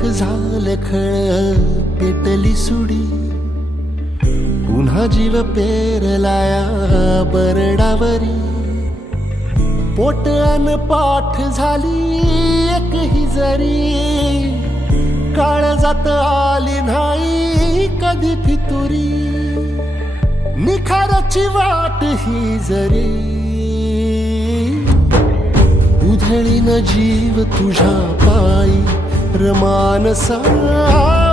लाख झालं खळ पेटली सुडी, पुन्हा जीव पेरलाया बरडावरी. पोट अन पाठ झाली एक ही जरी, काळजात आली नाही कधी फितुरी. निखाराची वाट ही जरी, उधळीन जीव तुझ्या पायी रमानसा.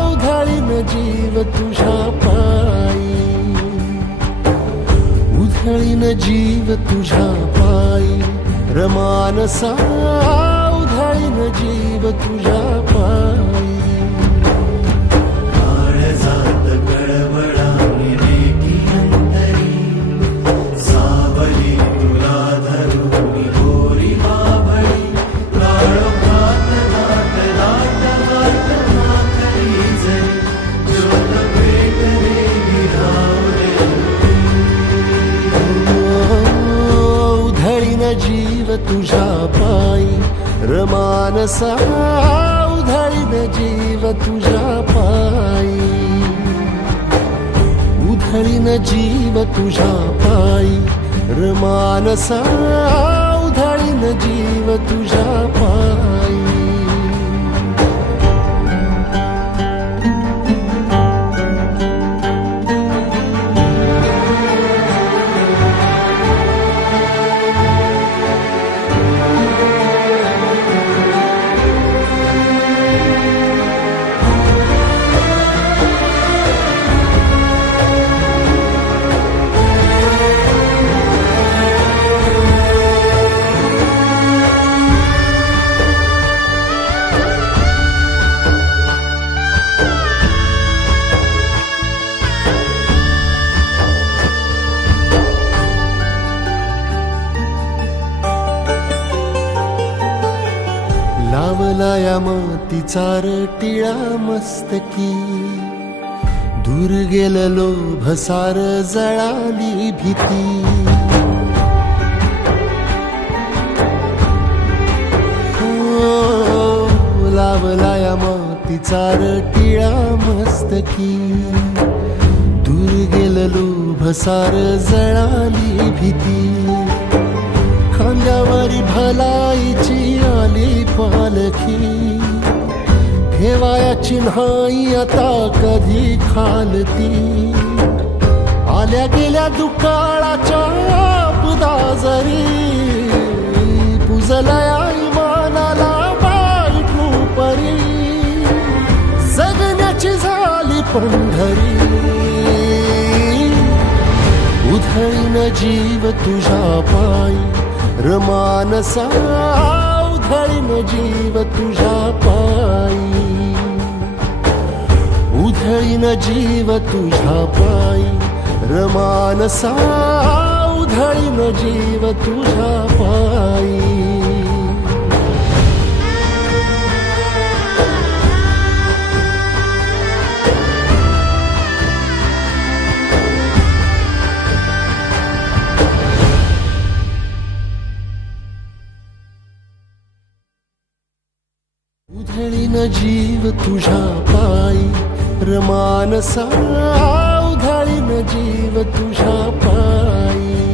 उधळीन जीव तुझ्या पायी, उधळीन जीव तुझ्या पायी रमानसा. उधळीन जीव तुझ्या पायी. जीव तुझ्या पायी रमानसा. उधळीन जीव तुझ्या पायी, उधळीन जीव तुझ्या पायी रमानसा. उधळीन जीव तुझ्या पायी. लावलाया मातीचा टिळा मस्तकी, दूर गेलं लोभ सार जळाली भीती. लावलाया मातीचा टिळा मस्तकी, दूर गेलं लोभ सार जळाली भीती. खांद्यावरी भलाईची आली पालखी, ठेवायाची नाही आता कधी खालती. आल्या गेल्या दुकाळाच्या आपदा जरी, पुजलया इमानाला वाईट रूपरी. जगण्याची झाली पंढरी, उधळीन जीव तुझ्या पायी रमानसा. उधळीन जीव तुझ्या पायी, उधळीन जीव तुझ्या पायी रमानसा. उधळीन जीव तुझ्या पायी. उधळीन जीव तुझ्या पायी रमानसा. उधळीन जीव तुझ्या पायी.